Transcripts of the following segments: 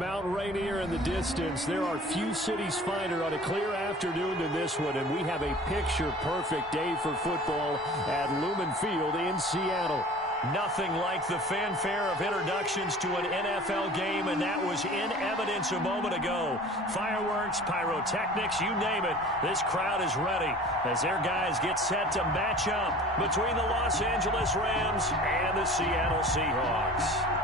Mount Rainier in the distance. There are few cities finer on a clear afternoon than this one, and we have a picture-perfect day for football at Lumen Field in Seattle. Nothing like the fanfare of introductions to an NFL game, and that was in evidence a moment ago. Fireworks, pyrotechnics, you name it. This crowd is ready as their guys get set to match up between the Los Angeles Rams and the Seattle Seahawks.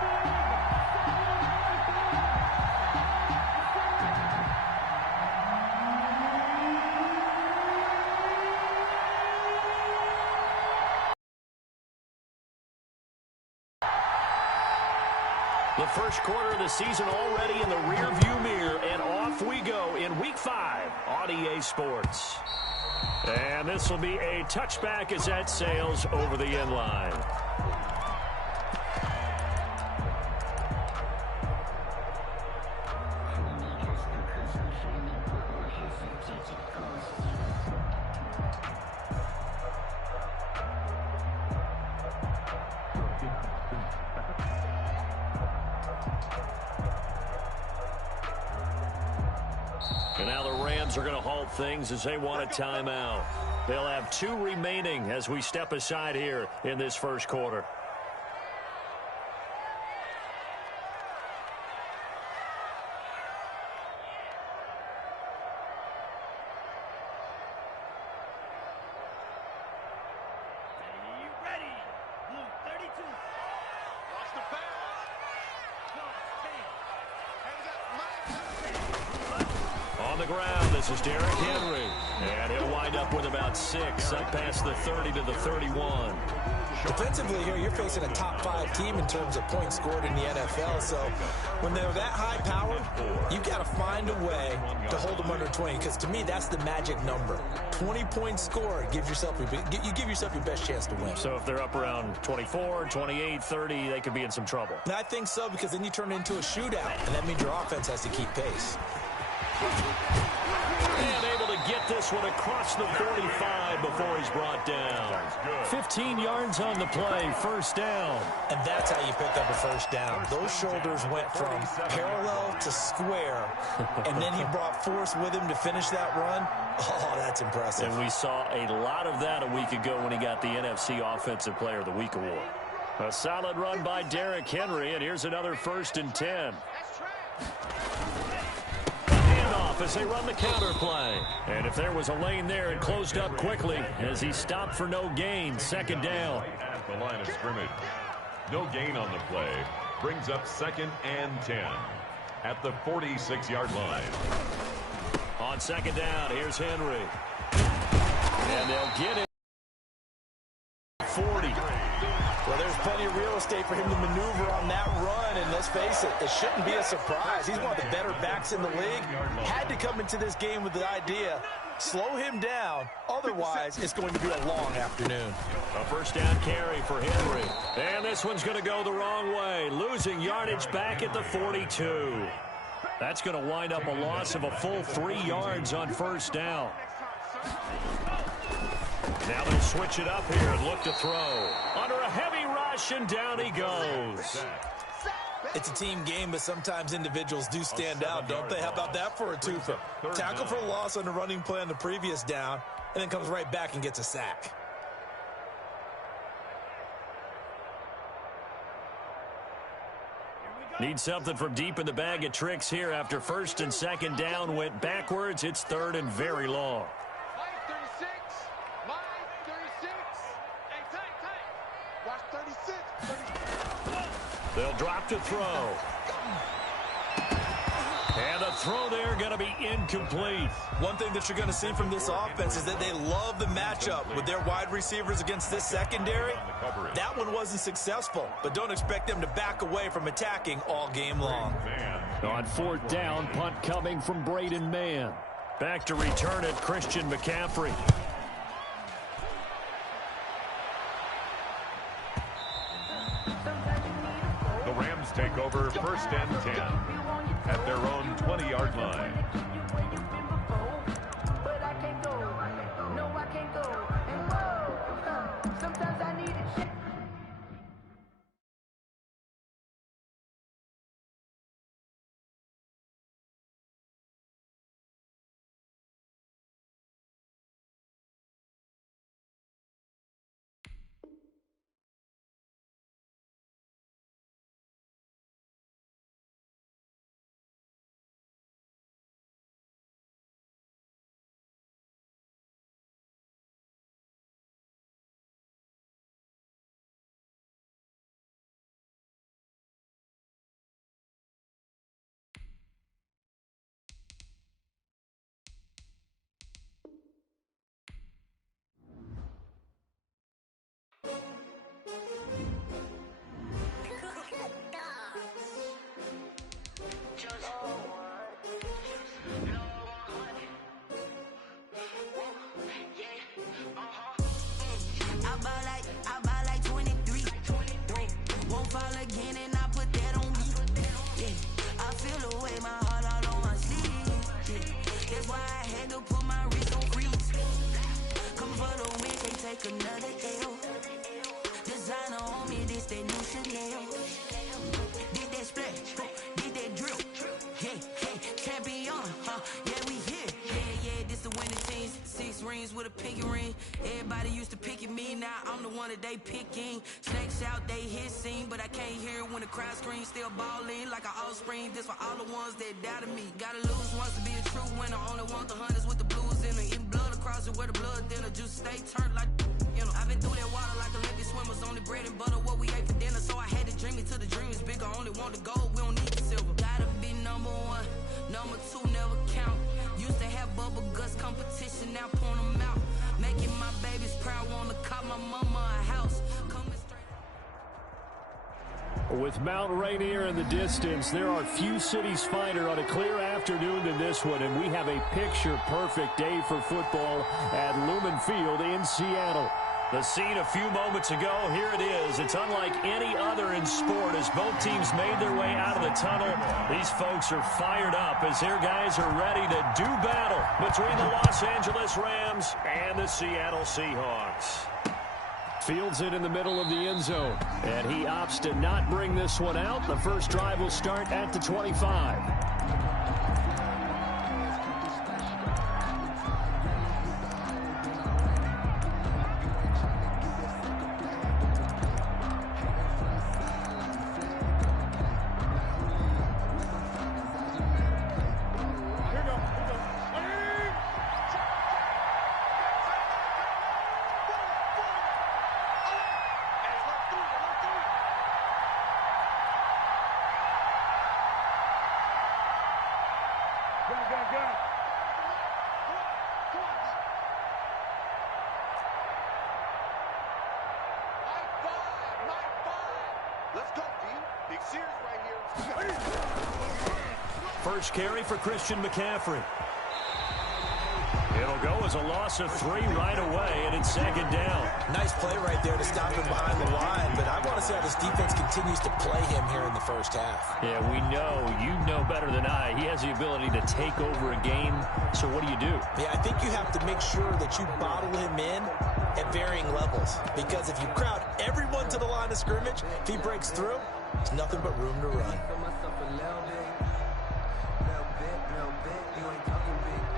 The first quarter of the season already in the rearview mirror, and off we go in Week 5 on EA Sports. And this will be a touchback as that sails over the end line. And now the Rams are going to halt things as they want a timeout. They'll have 2 remaining as we step aside here in this first quarter. On the ground, this is Derrick Henry. And he'll wind up with about 6, up past the 30 to the 31. Defensively here, you're facing a top 5 team in terms of points scored in the NFL. So when they're that high powered, you've got to find a way to hold them under 20. Because to me, that's the magic number. 20 points scored, you give yourself your best chance to win. So if they're up around 24, 28, 30, they could be in some trouble. And I think so, because then you turn it into a shootout, and that means your offense has to keep pace. And able to get this one across the 45 before he's brought down. 15 yards on the play, first down. And that's how you pick up a first down. Those shoulders went from parallel to square, and then he brought force with him to finish that run. Oh, that's impressive. And we saw a lot of that a week ago when he got the NFC Offensive Player of the Week award. A solid run by Derrick Henry, and here's another 1st and 10. As they run the counter play. And if there was a lane there, it closed up quickly as he stopped for no gain. 2nd down. At the line of scrimmage. No gain on the play. Brings up 2nd and 10 at the 46-yard line. On 2nd down, here's Henry. And they'll get it. 40. Well, there's plenty of real estate for him to maneuver on that run, and let's face it, it shouldn't be a surprise. He's one of the better backs in the league. Had to come into this game with the idea, slow him down, otherwise it's going to be a long afternoon. A 1st down carry for Henry. And this one's going to go the wrong way, losing yardage back at the 42. That's going to wind up a loss of a full 3 yards on 1st down. Now they'll switch it up here and look to throw. Under a heavy rush, and down he goes. It's a team game, but sometimes individuals do stand out, don't they? How about that for a twofer? Tackle for loss on the running play on the previous down, and then comes right back and gets a sack. Need something from deep in the bag of tricks here after 1st and 2nd down went backwards. It's 3rd and very long. They'll drop to throw. And the throw there going to be incomplete. One thing that you're going to see from this offense is that they love the matchup with their wide receivers against this secondary. That one wasn't successful, but don't expect them to back away from attacking all game long. On 4th down, punt coming from Braden Mann. Back to return it, Christian McCaffrey. Take over 1st and 10 at their own 20-yard line. rings with a pinky ring. Everybody used to pick at me, now I'm the one that they picking. Snakes out, they hissing, but I can't hear it when the crowd screams. Still balling like an offspring. This for all the ones that doubted me. Gotta lose once to be a true winner. Only want the hunters with the blues in it. Eating blood across it where the blood thinner. Juice stay turned like, you know. I've been through that water like Olympic swimmers. Only bread and butter what we ate for dinner. So I had to dream it till the dream is bigger. Only want the gold, we don't need the silver. Gotta be number one, number two never count. Used to have bubble guts competition, now point them out. Making my babies proud, wanna cop my mama a house. Coming straight. With Mount Rainier in the distance, there are few cities finer on a clear afternoon than this one, and we have a picture-perfect day for football at Lumen Field in Seattle. The scene a few moments ago, here it is. It's unlike any other in sport as both teams made their way out of the tunnel. These folks are fired up as their guys are ready to do battle between the Los Angeles Rams and the Seattle Seahawks. Fields it in the middle of the end zone, and he opts to not bring this one out. The first drive will start at the 25. First carry for Christian McCaffrey. It'll go as a loss of 3 right away, and it's second down. Nice play right there to stop him behind the line, but I want to see how this defense continues to play him here in the first half. Yeah, we know, you know better than I, he has the ability to take over a game, so what do you do? Yeah, I think you have to make sure that you bottle him in at varying levels, because if you crowd everyone to the line of scrimmage, if he breaks through, there's nothing but room to run.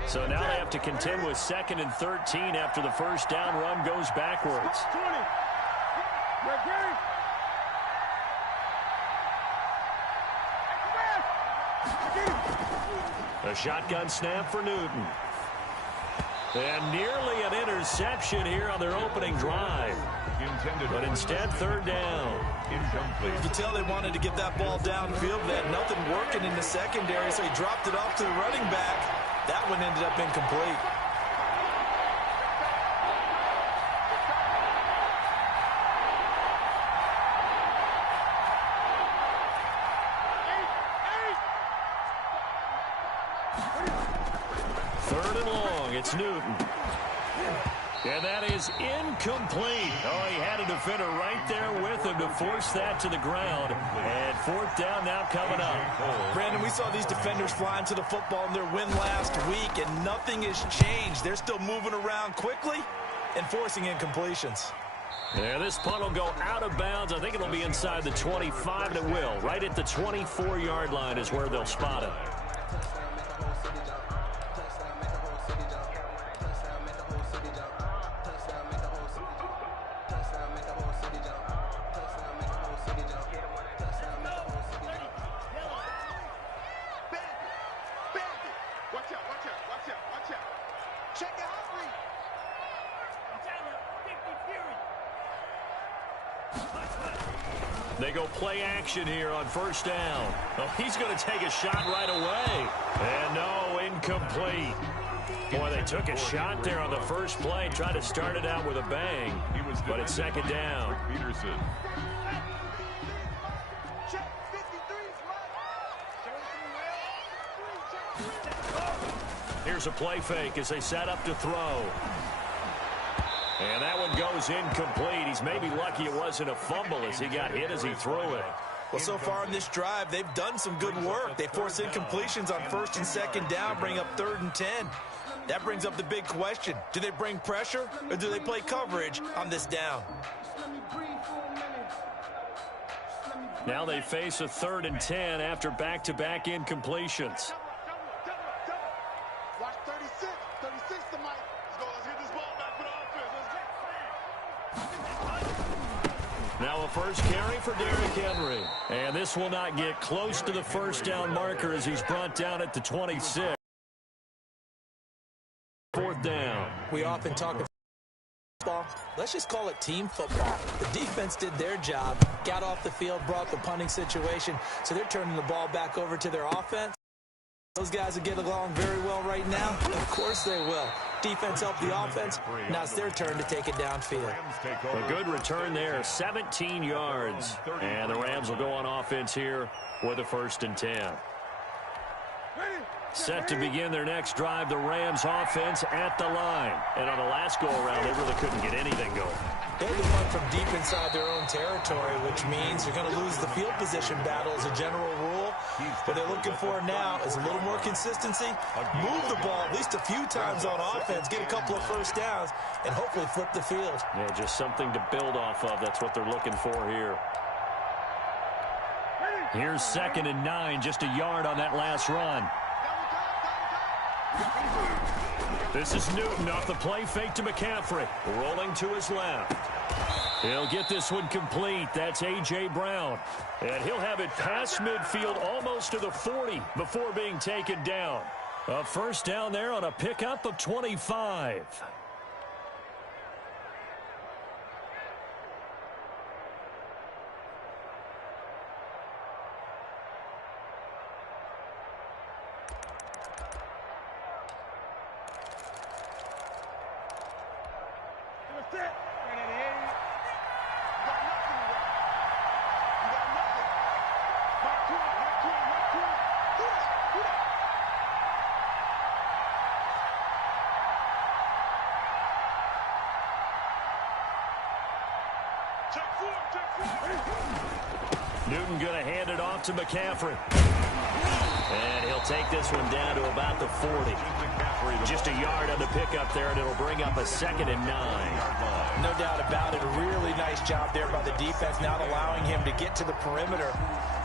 So now they have to contend with 2nd and 13 after the first down run goes backwards. A shotgun snap for Newton. And nearly an interception here on their opening drive. But instead, third down. Incomplete. You could tell they wanted to get that ball downfield. They had nothing working in the secondary, so he dropped it off to the running back. That one ended up incomplete. Third and long, it's Newton. And that is incomplete. Oh, he had a defender right there with him to force that to the ground. And fourth down now coming up. Brandon, we saw these defenders flying to the football in their win last week, and nothing has changed. They're still moving around quickly and forcing incompletions. Yeah, this punt will go out of bounds. I think it'll be inside the 25, and it will. Right at the 24-yard line is where they'll spot it. They go play action here on first down. Oh, he's going to take a shot right away. And no, incomplete. Boy, they took a shot there on the first play. Tried to start it out with a bang. But it's second down. Peterson. Here's a play fake as they set up to throw. And that one goes incomplete. He's maybe lucky it wasn't a fumble as he got hit as he threw it. Well, so far in this drive, they've done some good work. They force incompletions on first and second down, bring up 3rd and 10. That brings up the big question. Do they bring pressure or do they play coverage on this down? Now they face a 3rd and 10 after back-to-back incompletions. Watch 36. 36 to Mike. Let's go. Let's get this ball. Now a first carry for Derrick Henry. And this will not get close to the first down marker as he's brought down at the 26. Fourth down. We often talk about football. Let's just call it team football. The defense did their job, got off the field, brought the punting situation, so they're turning the ball back over to their offense. Those guys will get along very well right now. Of course they will. Defense helped the offense. Now it's their turn to take it downfield. A good return there, 17 yards. And the Rams will go on offense here with a 1st and 10. Set to begin their next drive, the Rams offense at the line. And on the last go-around, they really couldn't get anything going. They had to run from deep inside their own territory, which means they're going to lose the field position battle as a general rule. What they're looking for now is a little more consistency, move the ball at least a few times on offense, get a couple of first downs, and hopefully flip the field. Yeah, just something to build off of. That's what they're looking for here. Here's 2nd and 9, just a yard on that last run. This is Newton off the play fake to McCaffrey. Rolling to his left. He'll get this one complete. That's A.J. Brown. And he'll have it past midfield almost to the 40 before being taken down. A first down there on a pickup of 25. Newton going to hand it off to McCaffrey. And he'll take this one down to about the 40. Just a yard on the pickup there, and it'll bring up a 2nd and 9. No doubt about it. A really nice job there by the defense, not allowing him to get to the perimeter.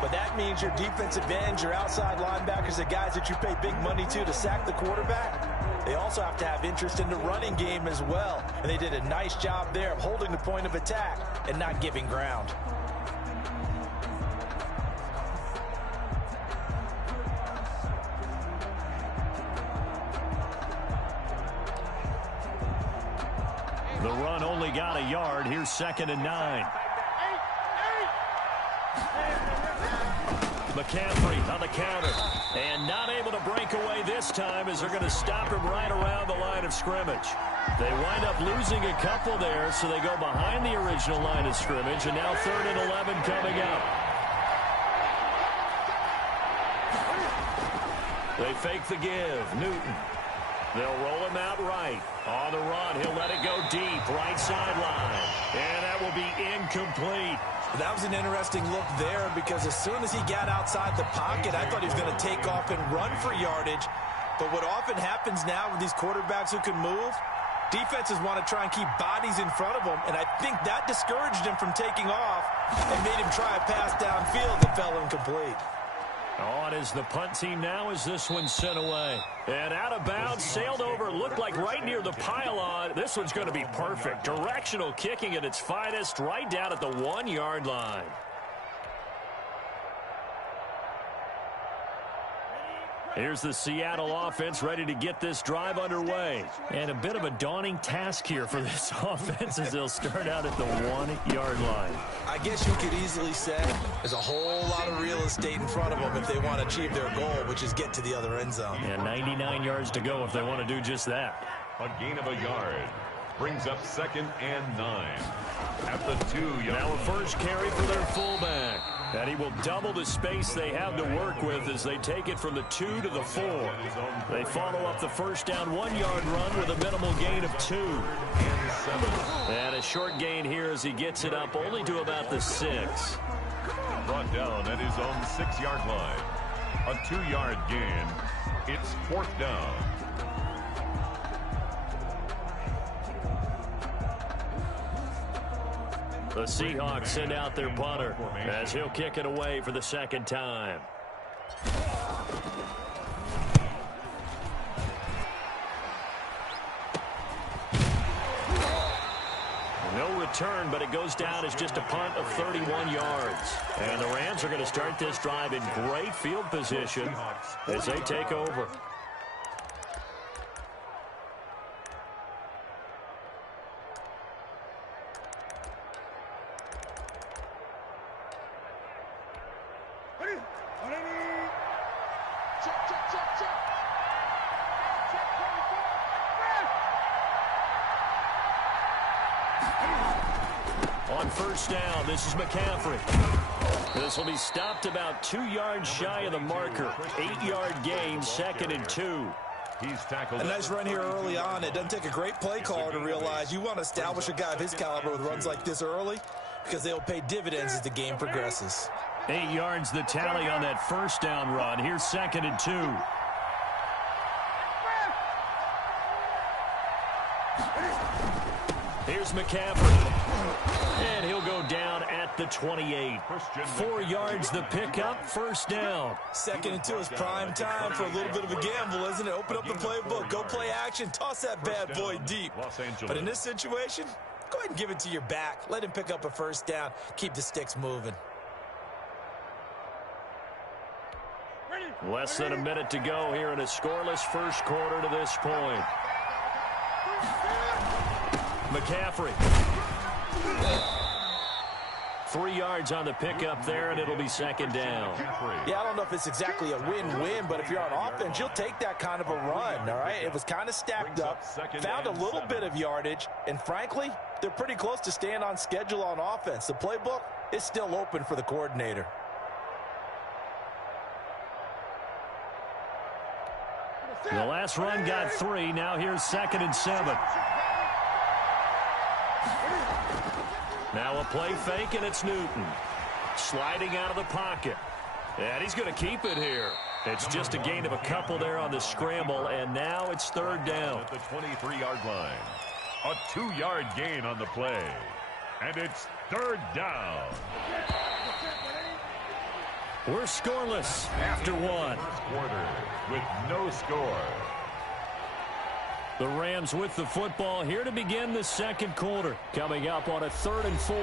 But that means your defensive ends, your outside linebackers, the guys that you pay big money to sack the quarterback, they also have to have interest in the running game as well. And they did a nice job there of holding the point of attack and not giving ground. The run only got a yard. Here's 2nd and 9. McCaffrey on the counter. And not able to break away this time as they're going to stop him right around the line of scrimmage. They wind up losing a couple there, so they go behind the original line of scrimmage. And now 3rd and 11 coming up. They fake the give. Newton. They'll roll him out right. On the run, he'll let it go deep, right sideline. And that will be incomplete. That was an interesting look there because as soon as he got outside the pocket, I thought he was going to take off and run for yardage. But what often happens now with these quarterbacks who can move, defenses want to try and keep bodies in front of them, and I think that discouraged him from taking off and made him try a pass downfield that fell incomplete. On is the punt team now as this one's sent away. And out of bounds, sailed over, looked like right near the pylon. This one's going to be perfect. Directional kicking at its finest, right down at the 1-yard line. Here's the Seattle offense ready to get this drive underway. And a bit of a daunting task here for this offense as they'll start out at the 1-yard line. I guess you could easily say there's a whole lot of real estate in front of them if they want to achieve their goal, which is get to the other end zone. And 99 yards to go if they want to do just that. A gain of a yard brings up 2nd and 9 at the 2-yard. Now a first carry for their fullback. And he will double the space they have to work with as they take it from the 2 to the 4. They follow up the first down 1-yard run with a minimal gain of 2. And a short gain here as he gets it up only to about the 6. Brought down at his own 6-yard line. A 2-yard gain. It's 4th down. The Seahawks send out their punter as he'll kick it away for the 2nd time. No return, but it goes down as just a punt of 31 yards. And the Rams are going to start this drive in great field position as they take over. On first down, this is McCaffrey. This will be stopped about 2 yards shy of the marker. 8-yard gain, 2nd and 2. He's tackled. A nice run here early on. It doesn't take a great play caller to realize you want to establish a guy of his caliber with runs like this early because they'll pay dividends as the game progresses. 8 yards the tally on that first down run. Here's 2nd and 2. Here's McCaffrey. And he'll go down at the 28. 4 yards the pickup, first down. 2nd and 2 is prime time for a little bit of a gamble, isn't it? Open up the playbook, go play action, toss that bad boy deep. But in this situation, go ahead and give it to your back. Let him pick up a first down. Keep the sticks moving. Less than a minute to go here in a scoreless first quarter to this point. McCaffrey. 3 yards on the pickup there, and it'll be 2nd down. Yeah, I don't know if it's exactly a win-win, but if you're on offense, you'll take that kind of a run, all right? It was kind of stacked up, found a little bit of yardage, and frankly, they're pretty close to staying on schedule on offense. The playbook is still open for the coordinator. The last run got 3. Now here's 2nd and 7. Now a play fake, and it's Newton. Sliding out of the pocket. And he's going to keep it here. It's just a gain of a couple there on the scramble, and now it's 3rd down. At the 23-yard line. A 2-yard gain on the play. And it's 3rd down. We're scoreless after 1. Quarter with no score. The Rams with the football here to begin the second quarter. Coming up on a 3rd and 4.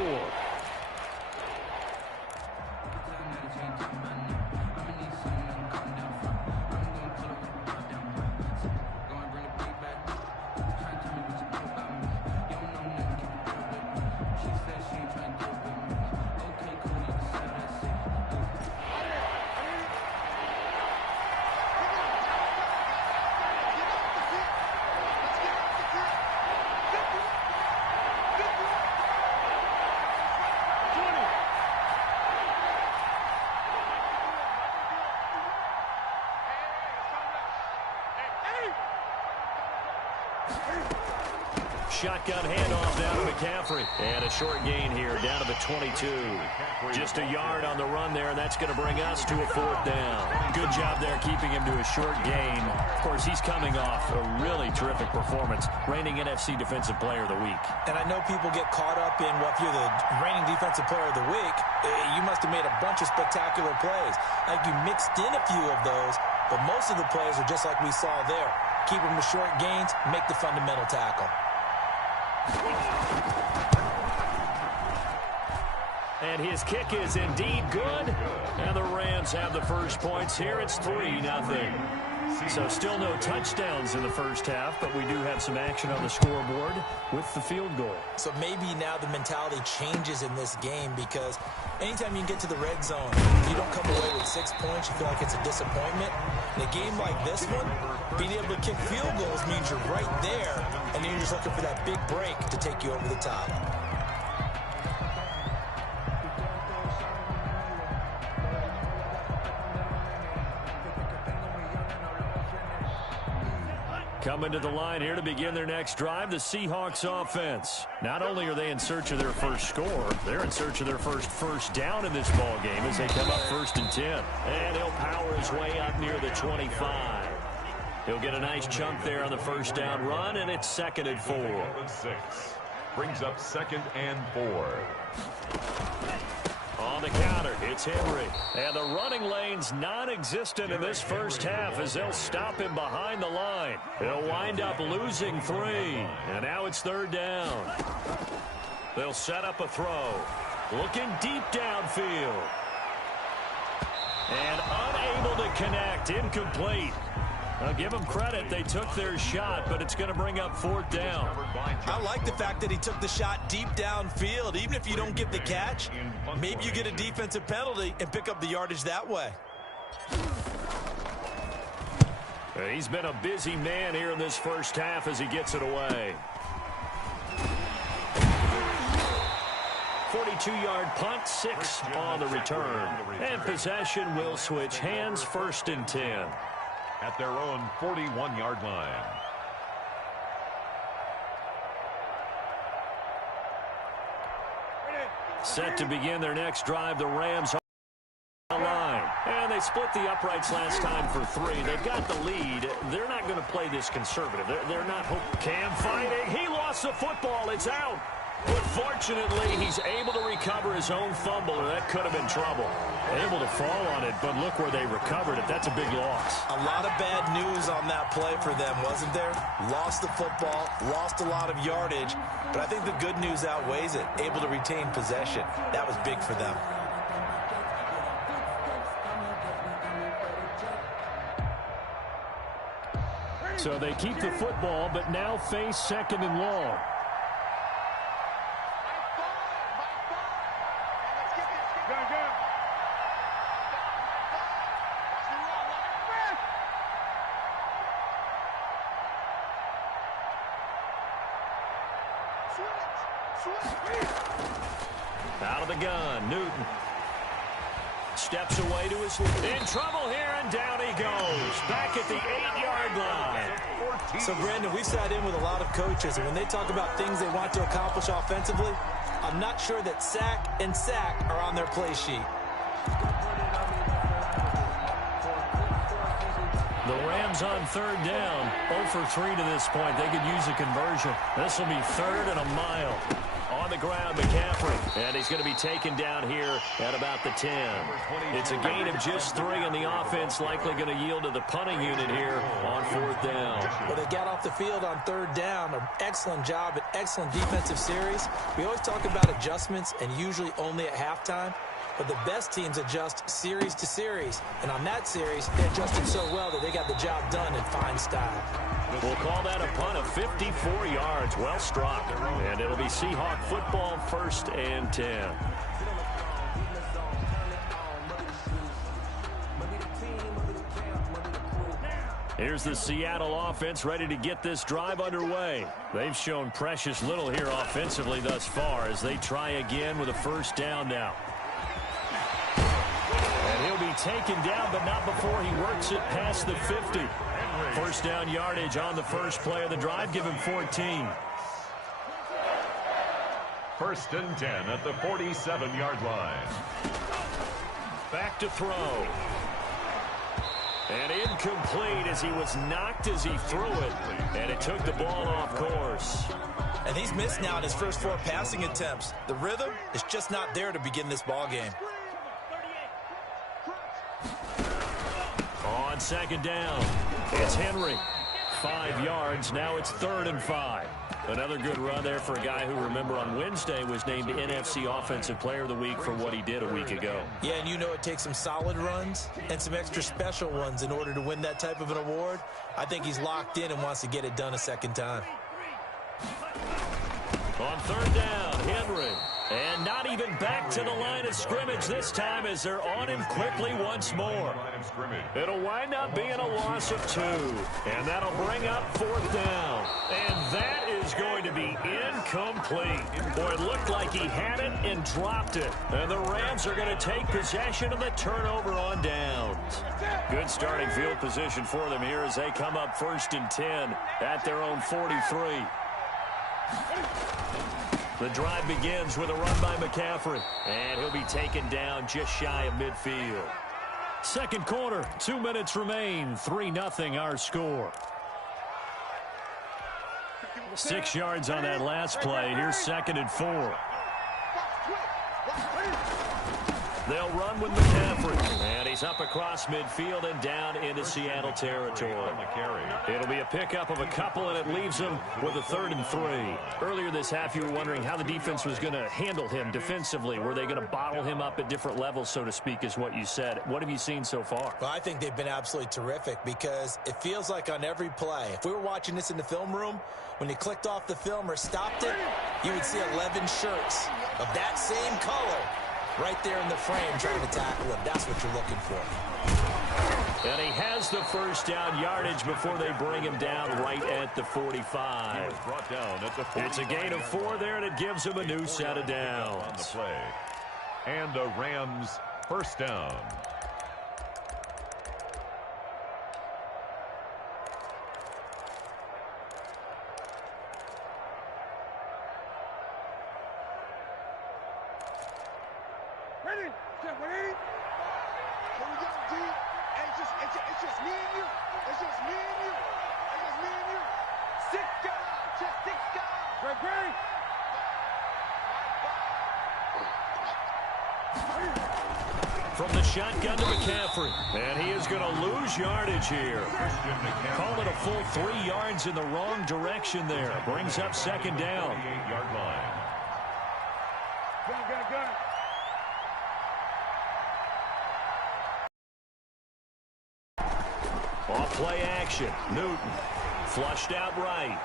Shotgun handoff down to McCaffrey. And a short gain here down to the 22. Just a yard on the run there, and that's going to bring us to a 4th down. Good job there keeping him to a short gain. Of course, he's coming off a really terrific performance, reigning NFC Defensive Player of the Week. And I know people get caught up in, well, if you're the reigning Defensive Player of the Week, you must have made a bunch of spectacular plays. Like you mixed in a few of those, but most of the plays are just like we saw there. Keep them to short gains, make the fundamental tackle. And his kick is indeed good. And the Rams have the first points here. It's 3-0. So still no touchdowns in the first half, but we do have some action on the scoreboard with the field goal. So maybe now the mentality changes in this game, because anytime you can get to the red zone, you don't come away with 6 points, you feel like it's a disappointment. In a game like this one, being able to kick field goals means you're right there, and then you're just looking for that big break to take you over the top. Coming to the line here to begin their next drive, the Seahawks offense. Not only are they in search of their first score, they're in search of their first down in this ball game as they come up 1st and 10. And he'll power his way up near the 25. He'll get a nice chunk there on the first down run, and it's 2nd and 4. 6 brings up 2nd and 4. On the counter, it's Henry. And the running lane's non-existent in this first half as they'll stop him behind the line. He'll wind up losing 3. And now it's 3rd down. They'll set up a throw. Looking deep downfield. And unable to connect. Incomplete. I'll give them credit. They took their shot, but it's going to bring up 4th down. I like the fact that he took the shot deep downfield. Even if you don't get the catch, maybe you get a defensive penalty and pick up the yardage that way. He's been a busy man here in this first half as he gets it away. 42-yard punt, 6 on the return. And possession will switch hands, 1st and 10. At their own 41-yard line. Set to begin their next drive, the Rams on the line. And they split the uprights last time for 3. They've got the lead. They're not going to play this conservative. They're not hoping. Cam fighting. He lost the football. It's out. But fortunately, he's able to recover his own fumble, or that could have been trouble. Able to fall on it, but look where they recovered it. That's a big loss. A lot of bad news on that play for them, wasn't there? Lost the football, lost a lot of yardage, but I think the good news outweighs it. Able to retain possession. That was big for them. So they keep the football, but now face 2nd and long. Out of the gun, Newton. Steps away to his left. In trouble here, and down he goes. Back at the 8-yard line. So, Brandon, we sat in with a lot of coaches, and when they talk about things they want to accomplish offensively, I'm not sure that sack and sack are on their play sheet. The Rams on 3rd down. 0 for 3 to this point. They could use a conversion. This will be 3rd and a mile. On the ground, McCaffrey. And he's going to be taken down here at about the 10. It's a gain of just 3, and the offense likely going to yield to the punting unit here on 4th down. Well, they got off the field on 3rd down. An excellent job, an excellent defensive series. We always talk about adjustments, and usually only at halftime. But the best teams adjust series to series. And on that series, they adjusted so well that they got the job done in fine style. We'll call that a punt of 54 yards. Well struck. And it'll be Seahawk football, 1st and 10. Here's the Seattle offense ready to get this drive underway. They've shown precious little here offensively thus far as they try again with a 1st down now. And he'll be taken down, but not before he works it past the 50. 1st down yardage on the first play of the drive. Give him 14. 1st and 10 at the 47-yard line. Back to throw. And incomplete as he was knocked as he threw it. And it took the ball off course. And he's missed now in his first 4 passing attempts. The rhythm is just not there to begin this ball game. On 2nd down, it's Henry. 5 yards. Now it's 3rd and 5. Another good run there for a guy who, remember, on Wednesday was named NFC Offensive Player of the Week for what he did a week ago. Yeah, and you know it takes some solid runs and some extra special ones in order to win that type of an award. I think he's locked in and wants to get it done a second time. On 3rd down, Henry. And not even back to the line of scrimmage this time as they're on him quickly once more. It'll wind up being a loss of 2. And that'll bring up 4th down. And that is going to be incomplete. Boy, it looked like he had it and dropped it. And the Rams are going to take possession of the turnover on downs. Good starting field position for them here as they come up 1st and 10 at their own 43. The drive begins with a run by McCaffrey. And he'll be taken down just shy of midfield. Second quarter, 2 minutes remain. 3-0 our score. 6 yards on that last play. Here's 2nd and 4. They'll run with McCaffrey. And he's up across midfield and down into Seattle territory. It'll be a pickup of a couple, and it leaves them with a 3rd and 3. Earlier this half, you were wondering how the defense was going to handle him defensively. Were they going to bottle him up at different levels, so to speak, is what you said. What have you seen so far? Well, I think they've been absolutely terrific because it feels like on every play, if we were watching this in the film room, when you clicked off the film or stopped it, you would see 11 shirts of that same color right there in the frame trying to tackle him. That's what you're looking for. And he has the first down yardage before they bring him down right at the 45. He was brought down at the 45. It's a gain of 4 there, and it gives him a new set of downs. On the play. And a Rams first down. From the shotgun to McCaffrey. And he is going to lose yardage here. Call it a full 3 yards in the wrong direction there. Brings up 2nd down. 8-yard line. Off play action. Newton flushed out right.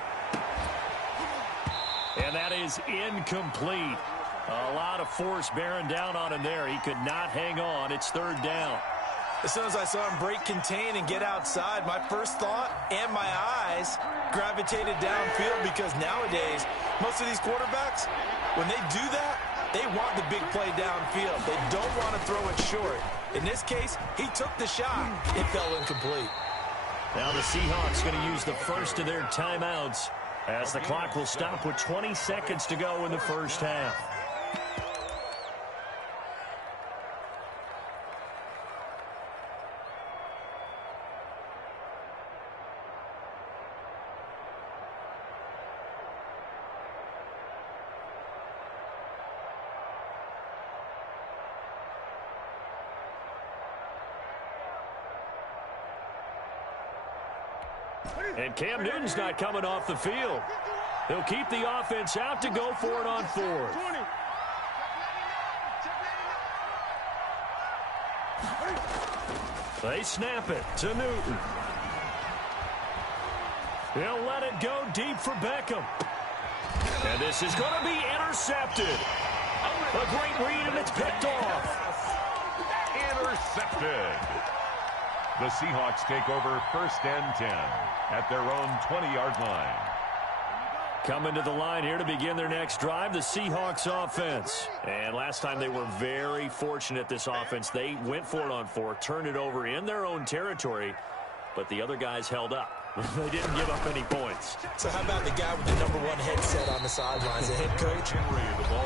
And that is incomplete. A lot of force bearing down on him there. He could not hang on. It's 3rd down. As soon as I saw him break contain and get outside, my first thought and my eyes gravitated downfield because nowadays, most of these quarterbacks, when they do that, they want the big play downfield. They don't want to throw it short. In this case, he took the shot. It fell incomplete. Now the Seahawks going to use the first of their timeouts as the clock will stop with 20 seconds to go in the first half. And Cam Newton's not coming off the field. He'll keep the offense out to go for it on 4th. They snap it to Newton. He'll let it go deep for Beckham. And this is going to be intercepted. A great read, and it's picked off. Intercepted. The Seahawks take over 1st and 10 at their own 20-yard line. Coming to the line here to begin their next drive, the Seahawks offense. And last time they were very fortunate, this offense. They went for it on 4, turned it over in their own territory, but the other guys held up. They didn't give up any points. So how about the guy with the #1 headset on the sidelines, the head coach?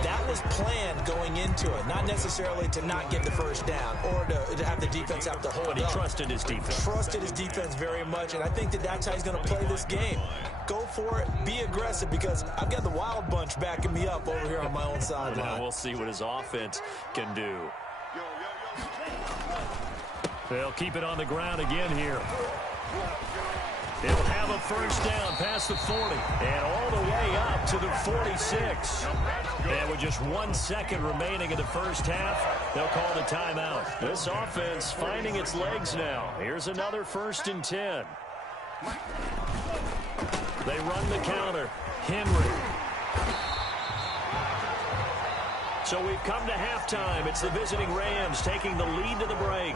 That was planned going into it, not necessarily to not get the first down or to have the defense have to hold up. But he trusted his defense. Trusted his defense very much, and I think that's how he's going to play this game. Go for it, be aggressive, because I've got the Wild Bunch backing me up over here on my own sideline. Now we'll see what his offense can do. They'll keep it on the ground again here. He'll have a first down past the 40 and all the way up to the 46. And with just 1 second remaining in the first half, they'll call the timeout. This offense finding its legs now. Here's another 1st and 10. They run the counter. Henry. So we've come to halftime. It's the visiting Rams taking the lead to the break.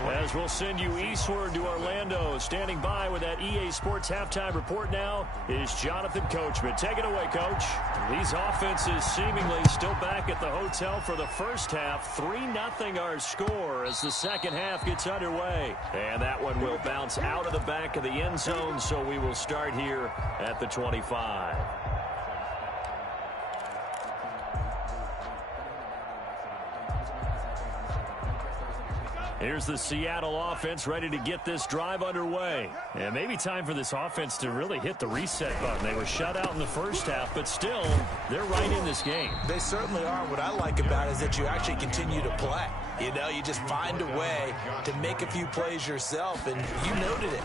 As we'll send you eastward to Orlando. Standing by with that EA Sports halftime report now is Jonathan Coachman. Take it away, Coach. These offenses seemingly still back at the hotel for the first half. 3-0 our score as the second half gets underway. And that one will bounce out of the back of the end zone, so we will start here at the 25. Here's the Seattle offense ready to get this drive underway. And maybe time for this offense to really hit the reset button. They were shut out in the first half, but still, they're right in this game. They certainly are. What I like about it is that you actually continue to play. You know, you just find a way to make a few plays yourself, and you noted it.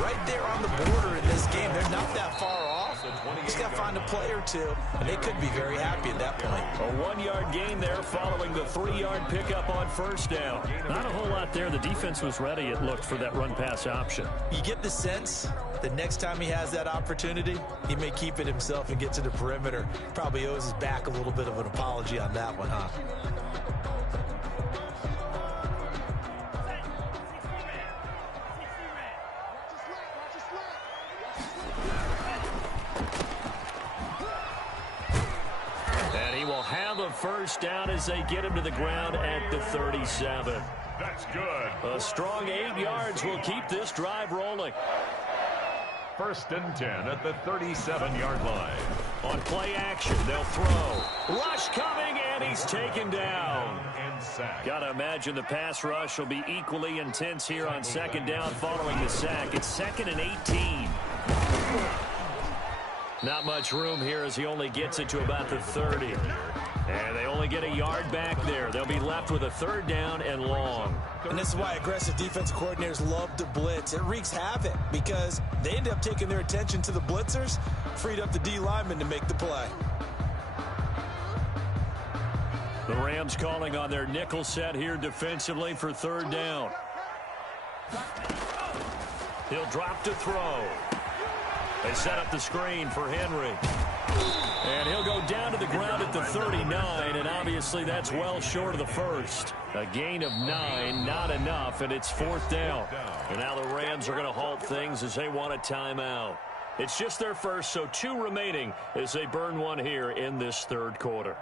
Right there on the border in this game, they're not that far off. Just got to find a play or two, and they could be very happy at that point. A 1-yard gain there following the 3-yard pickup on first down. Not a whole lot there. The defense was ready, it looked, for that run-pass option. You get the sense that next time he has that opportunity, he may keep it himself and get to the perimeter. Probably owes his back a little bit of an apology on that one, huh? First down as they get him to the ground at the 37. That's good. A strong 8 yards will keep this drive rolling. 1st and 10 at the 37-yard line. On play action, they'll throw. Rush coming, and he's taken down. And sack. Gotta imagine the pass rush will be equally intense here on 2nd down following the sack. It's 2nd and 18. Not much room here as he only gets it to about the 30. And they only get a yard back there. They'll be left with a 3rd down and long. And this is why aggressive defensive coordinators love to blitz. It wreaks havoc because they end up taking their attention to the blitzers, freed up the D lineman to make the play. The Rams calling on their nickel set here defensively for 3rd down. He'll drop to throw. They set up the screen for Henry. And he'll go down to the ground at the 39, and obviously that's well short of the first. A gain of 9, not enough, and it's 4th down. And now the Rams are going to halt things as they want a timeout. It's just their first, so 2 remaining as they burn one here in this 3rd quarter.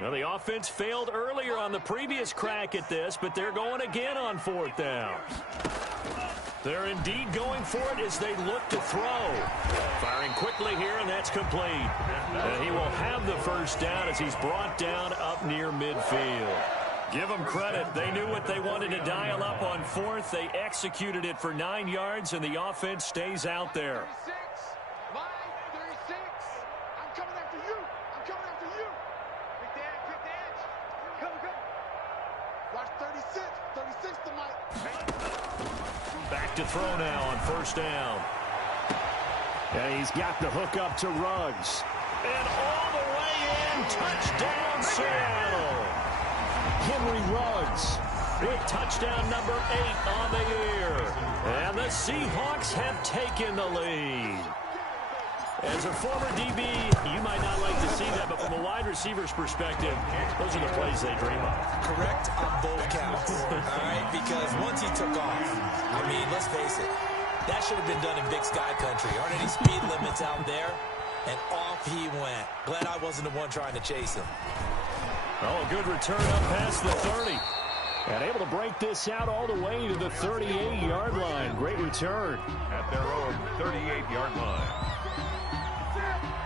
Now, the offense failed earlier on the previous crack at this, but they're going again on 4th down. They're indeed going for it as they look to throw. Firing quickly here, and that's complete. And he will have the 1st down as he's brought down up near midfield. Give them credit. They knew what they wanted to dial up on 4th. They executed it for 9 yards, and the offense stays out there. Back to throw now on 1st down. And he's got the hook up to Ruggs. And all the way in, touchdown Seattle. Henry Ruggs with touchdown number 8 on the year. And the Seahawks have taken the lead. As a former DB, you might not like to see that, but from a wide receiver's perspective, those are the plays they dream of. Correct on both counts, all right? Because once he took off, I mean, let's face it, that should have been done in Big Sky Country. Aren't any speed limits out there? And off he went. Glad I wasn't the one trying to chase him. Oh, a good return up past the 30. And able to break this out all the way to the 38-yard line. Great return. At their own 38-yard line.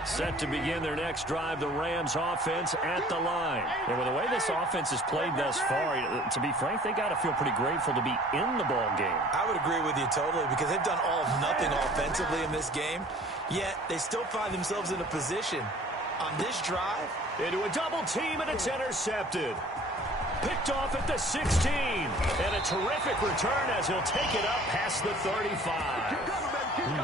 Set to begin their next drive, the Rams offense at the line. And with the way this offense has played thus far, to be frank, they got to feel pretty grateful to be in the ball game. I would agree with you totally because they've done all of nothing offensively in this game, yet they still find themselves in a position on this drive. Into a double team, and it's intercepted. Picked off at the 16. And a terrific return as he'll take it up past the 35.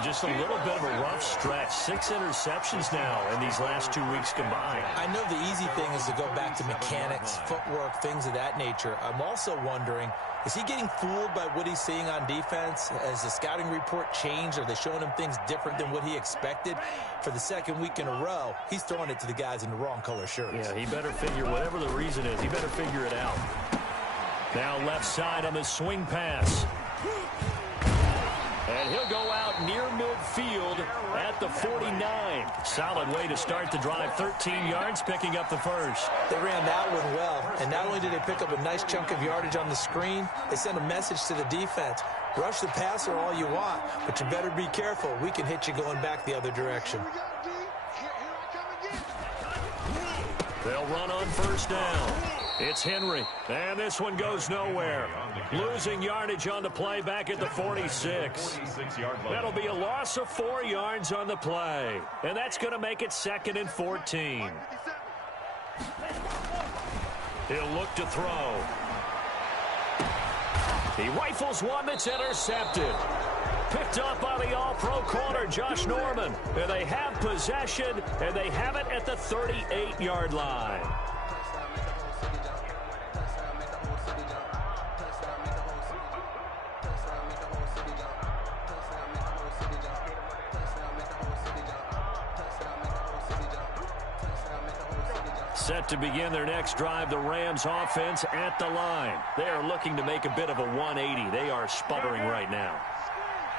Just a little bit of a rough stretch. 6 interceptions now in these last 2 weeks combined. I know the easy thing is to go back to mechanics, footwork, things of that nature. I'm also wondering, is he getting fooled by what he's seeing on defense? Has the scouting report changed? Are they showing him things different than what he expected? For the 2nd week in a row, he's throwing it to the guys in the wrong color shirts. Yeah, he better figure, whatever the reason is, he better figure it out. Now left side on the swing pass. And he'll go out near midfield at the 49. Solid way to start the drive. 13 yards, picking up the first. They ran that one well. And not only did they pick up a nice chunk of yardage on the screen, they sent a message to the defense. Rush the passer all you want, but you better be careful. We can hit you going back the other direction. They'll run on 1st down. It's Henry, and this one goes nowhere. Losing yardage on the play back at the 46. That'll be a loss of 4 yards on the play, and that's going to make it 2nd and 14. He'll look to throw. He rifles one that's intercepted. Picked up by the all-pro corner, Josh Norman. And they have possession, and they have it at the 38-yard line. Set to begin their next drive, the Rams offense at the line. They are looking to make a bit of a 180. They are sputtering right now.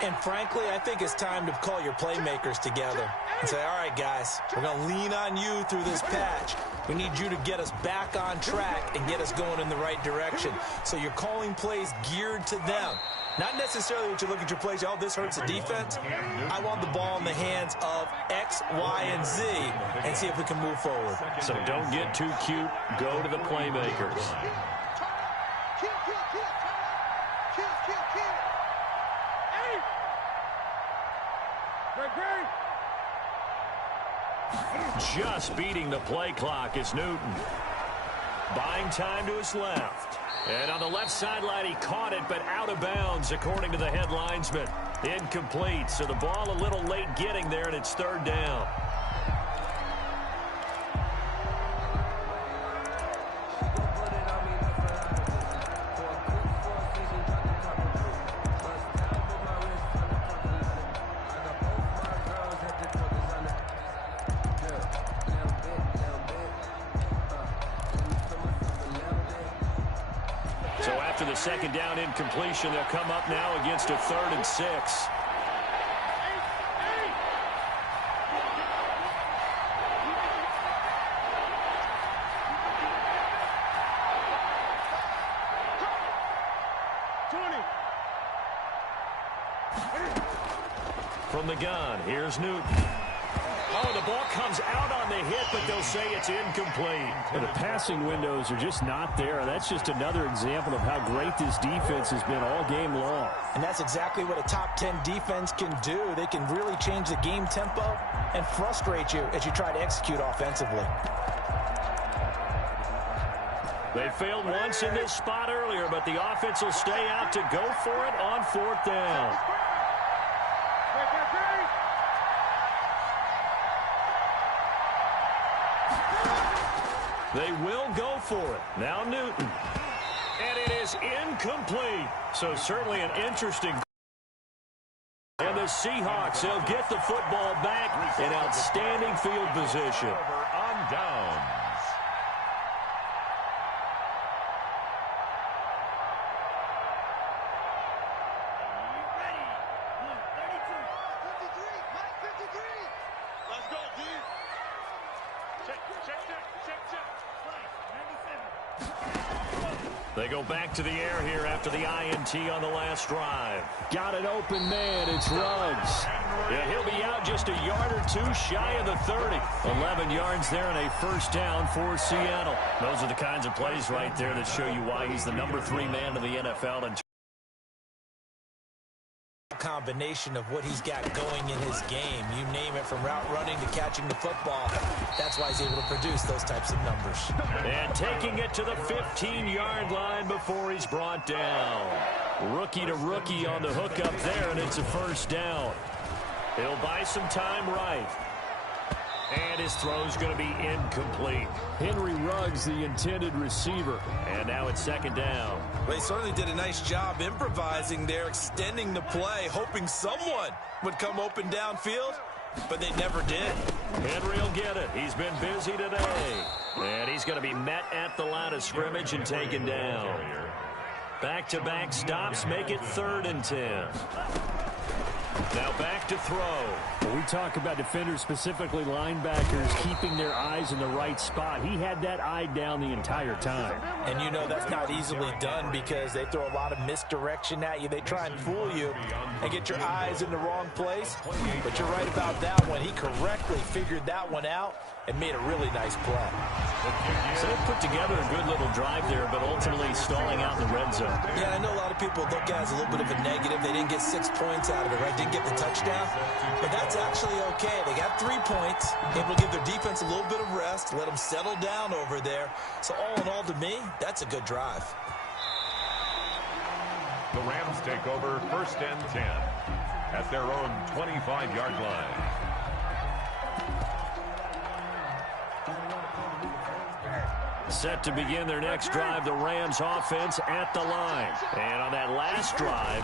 And frankly, I think it's time to call your playmakers together and say, all right, guys, we're going to lean on you through this patch. We need you to get us back on track and get us going in the right direction. So you're calling plays geared to them. Not necessarily what you look at your plays, oh, this hurts the defense. I want the ball in the hands of X, Y, and Z and see if we can move forward. So don't get too cute. Go to the playmakers. Just beating the play clock is Newton. Buying time to his left. And on the left sideline, he caught it, but out of bounds, according to the head linesman. Incomplete, so the ball a little late getting there, and it's 3rd down. The 2nd down incompletion. They'll come up now against a 3rd and 6. From the gun, here's Newton. Oh, the ball comes out on the hit, but they'll say it's incomplete. And the passing windows are just not there. That's just another example of how great this defense has been all game long. And that's exactly what a top 10 defense can do. They can really change the game tempo and frustrate you as you try to execute offensively. They failed once in this spot earlier, but the offense will stay out to go for it on 4th down. They will go for it. Now Newton. And it is incomplete. So certainly an interesting. And the Seahawks, they'll get the football back in outstanding field position. On downs. They go back to the air here after the INT on the last drive. Got an open man. It's Ruggs. Yeah, he'll be out just a yard or two shy of the 30. 11 yards there and a 1st down for Seattle. Those are the kinds of plays right there that show you why he's the number 3 man in the NFL. And combination of what he's got going in his game. You name it, from route running to catching the football. That's why he's able to produce those types of numbers. And taking it to the 15-yard line before he's brought down. Rookie to rookie on the hook up there, and it's a 1st down. He'll buy some time right. And his throw's going to be incomplete. Henry Ruggs, the intended receiver. And now it's 2nd down. Well, he certainly did a nice job improvising there, extending the play, hoping someone would come open downfield, but they never did. Henry will get it. He's been busy today. And he's going to be met at the line of scrimmage and taken down. Back-to-back stops make it 3rd and 10. Now back to throw. When we talk about defenders, specifically linebackers, keeping their eyes in the right spot, he had that eye down the entire time. And you know that's not easily done because they throw a lot of misdirection at you. They try and fool you and get your eyes in the wrong place. But you're right about that one. He correctly figured that one out and made a really nice play. So they put together a good little drive there, but ultimately stalling out in the red zone. Yeah, I know a lot of people look at it as a little bit of a negative. They didn't get 6 points out of it, right? Didn't get the touchdown. But that's actually okay. They got 3 points, able to give their defense a little bit of rest, let them settle down over there. So all in all, to me, that's a good drive. The Rams take over 1st and 10 at their own 25-yard line. Set to begin their next drive, the Rams offense at the line. And on that last drive,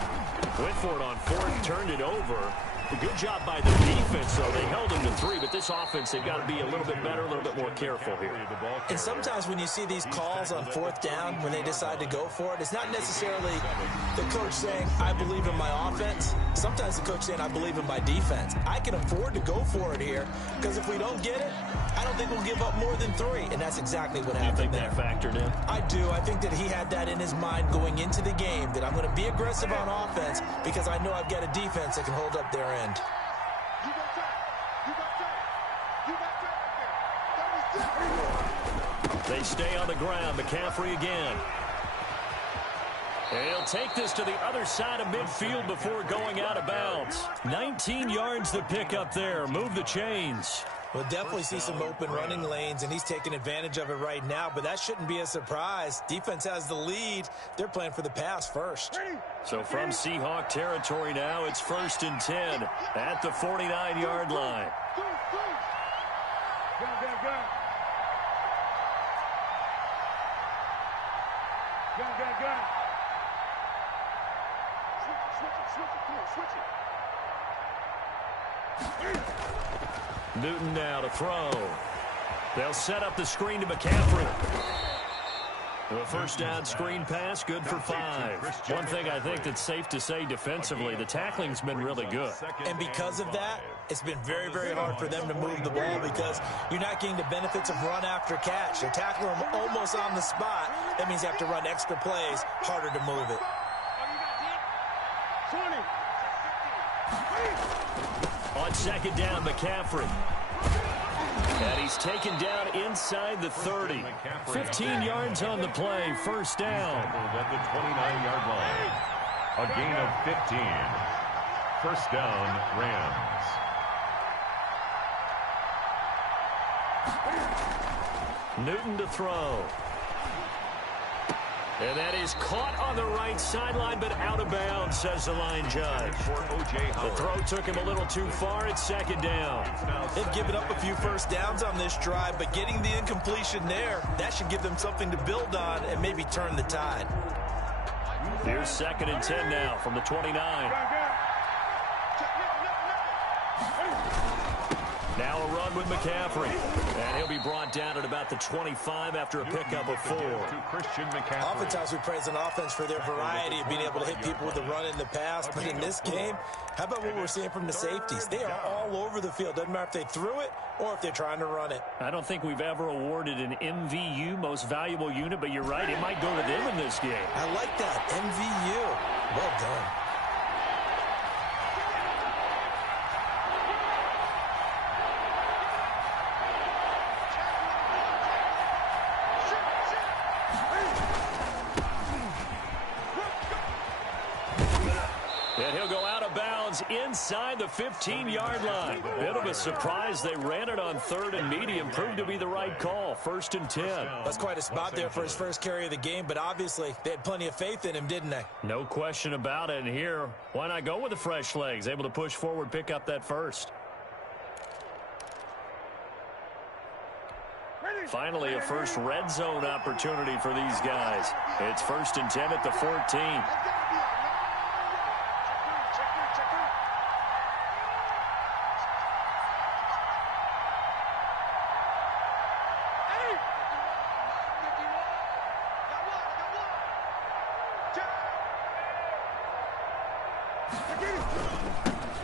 went for it on 4th, turned it over. A good job by the defense, though. They held them to 3, but this offense, they've got to be a little bit better, a little bit more careful here. And sometimes when you see these calls on 4th down, when they decide to go for it, it's not necessarily the coach saying, I believe in my offense. Sometimes the coach saying, I believe in my defense. I can afford to go for it here, because if we don't get it, I don't think we'll give up more than 3, and that's exactly what happened there. You think that factored in? I do. I think that he had that in his mind going into the game, that I'm going to be aggressive on offense because I know I've got a defense that can hold up their end. They stay on the ground. McCaffrey again. And he'll take this to the other side of midfield before going out of bounds. 19 yards to pick up there. Move the chains. We'll definitely see some open running lanes, and he's taking advantage of it right now, but that shouldn't be a surprise. Defense has the lead. They're playing for the pass first. So from Seahawk territory now, it's 1st and 10 at the 49-yard line. Newton now to throw. They'll set up the screen to McCaffrey. A first down screen pass, good for 5. One thing I think that's safe to say defensively, the tackling's been really good. And because of that, it's been very, very hard for them to move the ball because you're not getting the benefits of run after catch. They're tackling them almost on the spot. That means you have to run extra plays, harder to move it. On 2nd down, McCaffrey. And he's taken down inside the 30. 15 yards on the play, 1st down. At the 29-yard line. A gain of 15. 1st down, Rams. Newton to throw. And that is caught on the right sideline, but out of bounds, says the line judge. The throw took him a little too far. It's 2nd down. They've given up a few first downs on this drive, but getting the incompletion there, that should give them something to build on and maybe turn the tide. Here's 2nd and 10 now from the 29. Now a run with McCaffrey. And he'll be brought down at about the 25 after a pickup of 4. Oftentimes we praise an offense for their variety of being able to hit people with the run and the pass. But in this game, how about what we're seeing from the safeties? They are all over the field. Doesn't matter if they threw it or if they're trying to run it. I don't think we've ever awarded an MVU, most valuable unit, but you're right. It might go to them in this game. I like that. MVU. Well done. And he'll go out of bounds inside the 15-yard line. Bit of a surprise. They ran it on 3rd and medium. Proved to be the right call. 1st and 10. That's quite a spot there for his first carry of the game, but obviously they had plenty of faith in him, didn't they? No question about it. And here, why not go with the fresh legs? Able to push forward, pick up that first. Finally, a first red zone opportunity for these guys. It's 1st and 10 at the 14.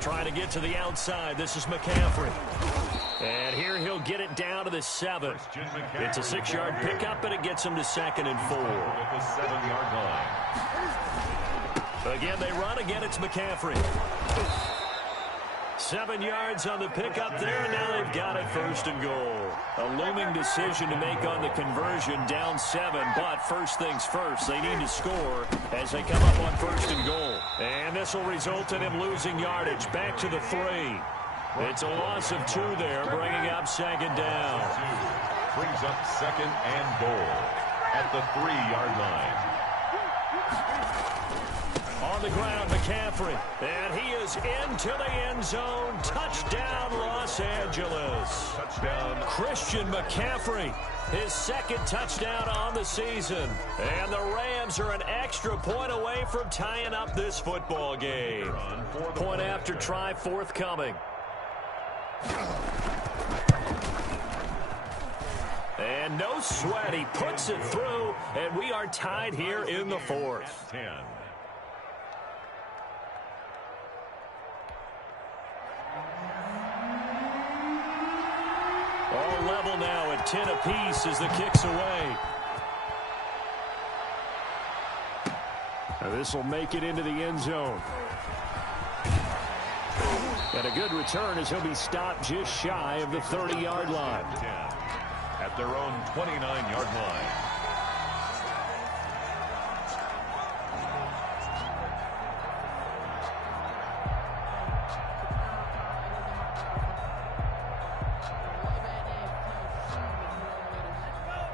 Trying to get to the outside. This is McCaffrey. And here he'll get it down to the 7. It's a 6-yard pickup, but it gets him to 2nd and 4. At the 7-yard line. Again, they run. Again, it's McCaffrey. 7 yards on the pickup there, and now they've got it 1st and goal. A looming decision to make on the conversion, down 7, but first things first, they need to score as they come up on 1st and goal. And this will result in him losing yardage, back to the 3. It's a loss of 2 there, bringing up 2nd down. Brings up 2nd and goal at the 3-yard line. On the ground, McCaffrey, and he is into the end zone. Touchdown, Los Angeles. Touchdown. Christian McCaffrey, his 2nd touchdown on the season. And the Rams are an extra point away from tying up this football game. Point after try forthcoming. And no sweat, he puts it through, and we are tied here in the 4th. 10. All level now at 10 apiece as the kick's away. This will make it into the end zone. And a good return as he'll be stopped just shy of the 30-yard line. 10 at their own 29-yard line.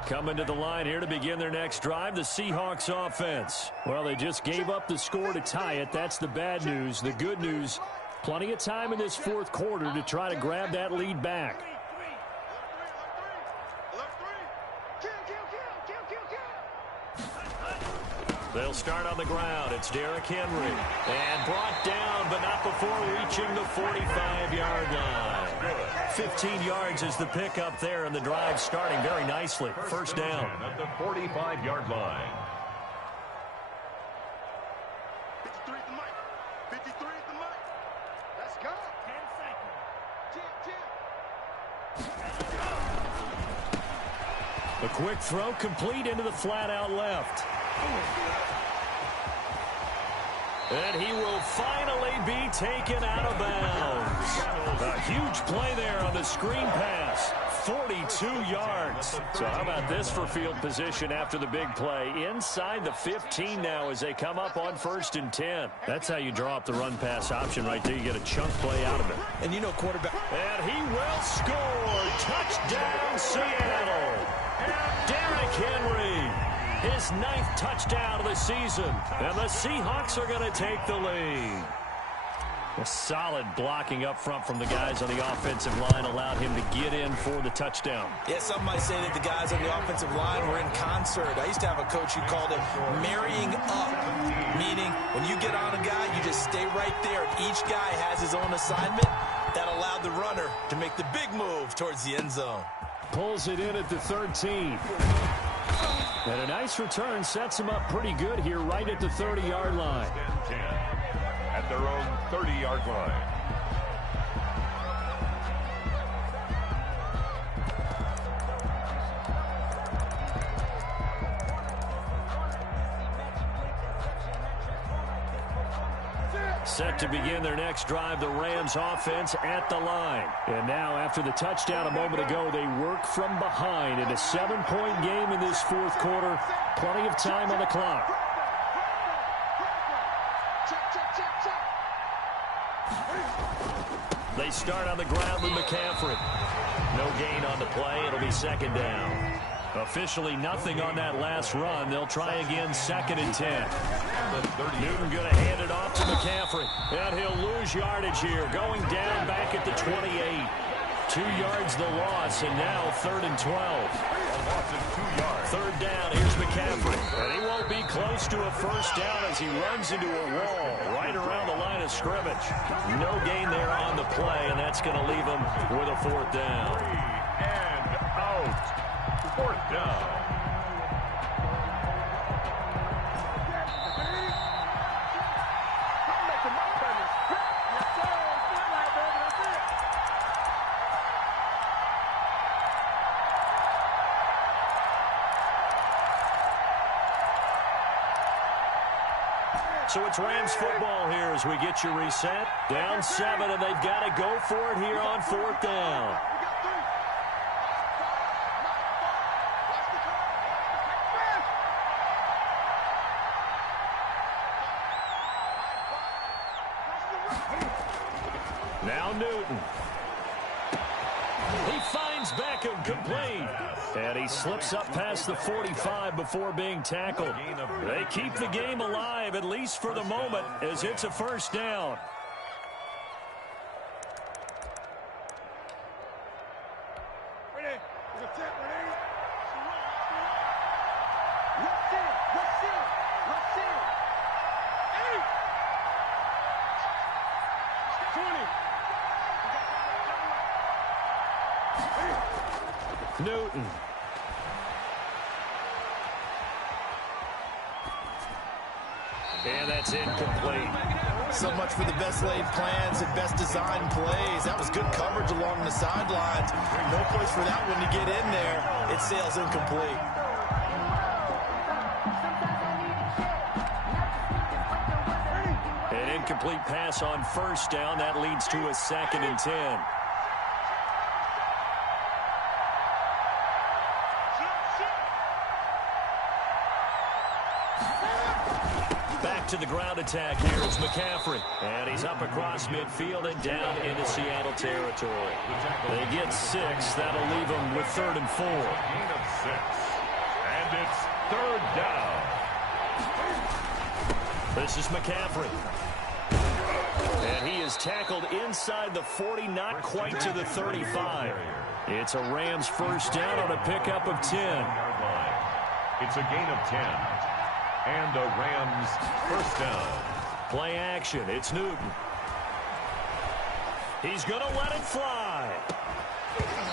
Coming to the line here to begin their next drive, the Seahawks offense. Well, they just gave up the score to tie it. That's the bad news. The good news, plenty of time in this 4th quarter to try to grab that lead back. They'll start on the ground. It's Derrick Henry. And brought down, but not before reaching the 45-yard line. 15 yards is the pickup there, and the drive starting very nicely. 1st down. At the 45-yard line. 53 at the mic. 53 at the mic. Let's go. 10 seconds. 10. A quick throw complete into the flat out left. And he will finally be taken out of bounds. A huge play there on the screen pass. 42 yards. So how about this for field position after the big play? Inside the 15 now as they come up on 1st and 10. That's how you draw up the run-pass option right there. You get a chunk play out of it. And you know quarterback. And he will score. Touchdown, Seattle. Derrick Henry. His 9th touchdown of the season. And the Seahawks are going to take the lead. A solid blocking up front from the guys on the offensive line allowed him to get in for the touchdown. Yeah, some might say that the guys on the offensive line were in concert. I used to have a coach who called it marrying up, meaning when you get on a guy, you just stay right there. Each guy has his own assignment. That allowed the runner to make the big move towards the end zone. Pulls it in at the 13. And a nice return sets him up pretty good here right at the 30-yard line. 10 at their own 30-yard line. Set to begin their next drive, the Rams offense at the line. And now after the touchdown a moment ago, they work from behind in a 7-point game in this 4th quarter. Plenty of time on the clock. They start on the ground with McCaffrey. No gain on the play. It'll be 2nd down. Officially nothing on that last run. They'll try again 2nd and 10. Newton going to hand it off to McCaffrey. And he'll lose yardage here. Going down back at the 28. 2 yards the loss, and now 3rd and 12. Loss of 2 yards. 3rd down, here's McCaffrey. And he won't be close to a 1st down as he runs into a wall right around the line of scrimmage. No gain there on the play, and that's going to leave him with a 4th down. 3 and out. 4th down. So it's Rams football here as we get you reset. Down 7, and they've got to go for it here on 4th down. Now Newton. He finds Beckham complete. And he slips up past the 45 before being tackled. They keep the game alive, at least for the moment, as it's a 1st down. Newton. And that's incomplete. So much for the best laid plans and best designed plays. That was good coverage along the sidelines. No place for that one to get in there. It sails incomplete. An incomplete pass on 1st down. That leads to a 2nd and 10. To the ground attack here is McCaffrey. And he's up across midfield and down into Seattle territory. They get 6. That'll leave them with 3rd and 4. Gain of 6. And it's 3rd down. This is McCaffrey. And he is tackled inside the 40, not quite to the 35. It's a Rams 1st down on a pickup of 10. It's a gain of 10. And a Rams 1st down. Play action. It's Newton. He's going to let it fly.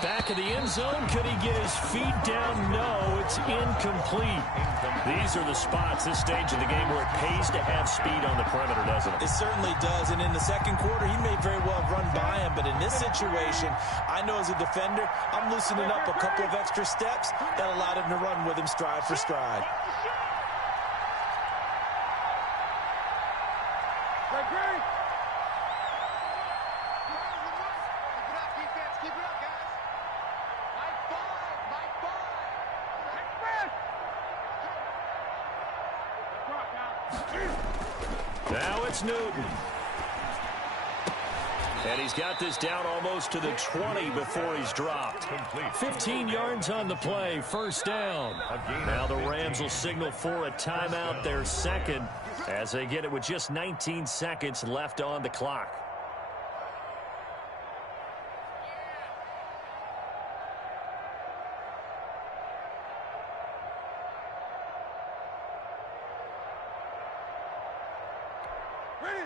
Back of the end zone. Could he get his feet down? No, it's incomplete. These are the spots, this stage of the game, where it pays to have speed on the perimeter, doesn't it? It certainly does, and in the 2nd quarter, he may very well run by him, but in this situation, I know as a defender, I'm loosening up a couple of extra steps that allowed him to run with him stride for stride. Now it's Newton. And he's got this down almost to the 20 before he's dropped. 15 yards on the play, 1st down. Now the Rams will signal for a timeout, their 2nd, as they get it with just 19 seconds left on the clock.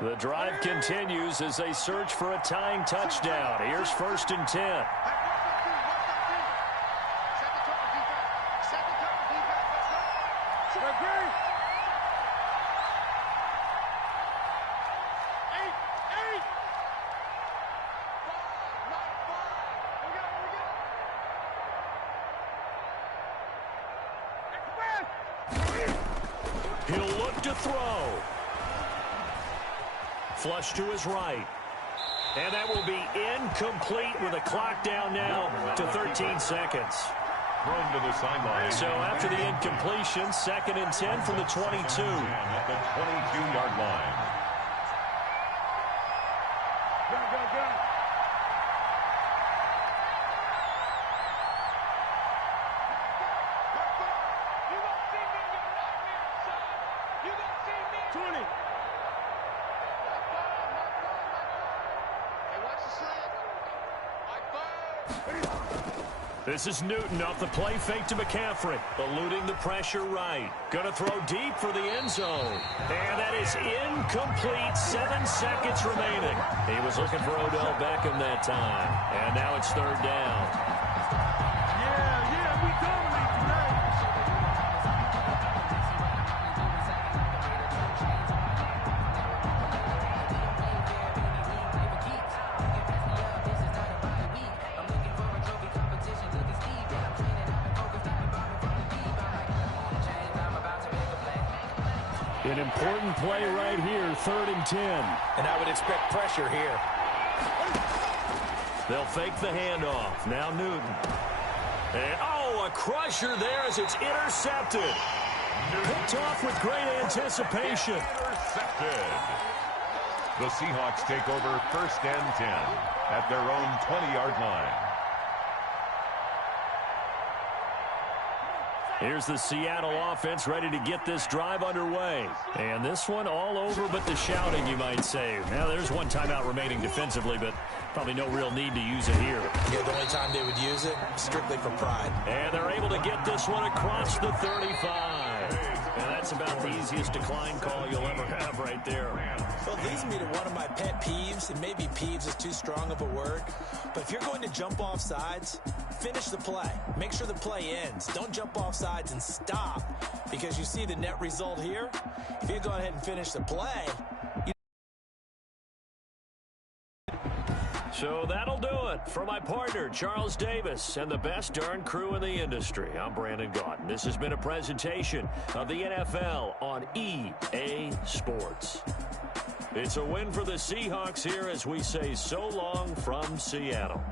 The drive continues as they search for a tying touchdown. Here's 1st and 10. He'll look to throw. Flush to his right. And that will be incomplete with a clock down now to 13 seconds. Thrown to the sideline. So after the incompletion, 2nd and 10 from the 22. At the 22-yard line. This is Newton off the play fake to McCaffrey. Eluding the pressure right. Going to throw deep for the end zone. And that is incomplete. 7 seconds remaining. He was looking for Odell Beckham that time. And now it's 3rd down. We dominate tonight. An important play right here, 3rd and 10. And I would expect pressure here. They'll fake the handoff. Now Newton. And, oh, a crusher there as it's intercepted. Picked off with great anticipation. Intercepted. The Seahawks take over 1st and 10 at their own 20-yard line. Here's the Seattle offense ready to get this drive underway. And this one all over but the shouting, you might say. Now, there's one timeout remaining defensively, but probably no real need to use it here. Yeah, the only time they would use it, strictly for pride. And they're able to get this one across the 35. And that's about the easiest decline call you'll ever have right there. Well, it leads me to one of my pet peeves, and maybe peeves is too strong of a word, but if you're going to jump off sides, finish the play. Make sure the play ends. Don't jump off sides and stop, because you see the net result here. If you go ahead and finish the play, So that'll do it for my partner, Charles Davis, and the best darn crew in the industry. I'm Brandon Gaudin. This has been a presentation of the NFL on EA Sports. It's a win for the Seahawks here as we say so long from Seattle.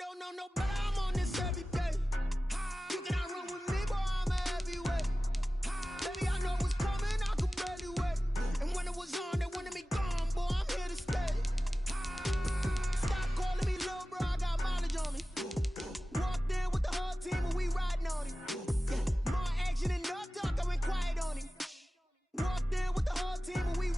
don't know nobody.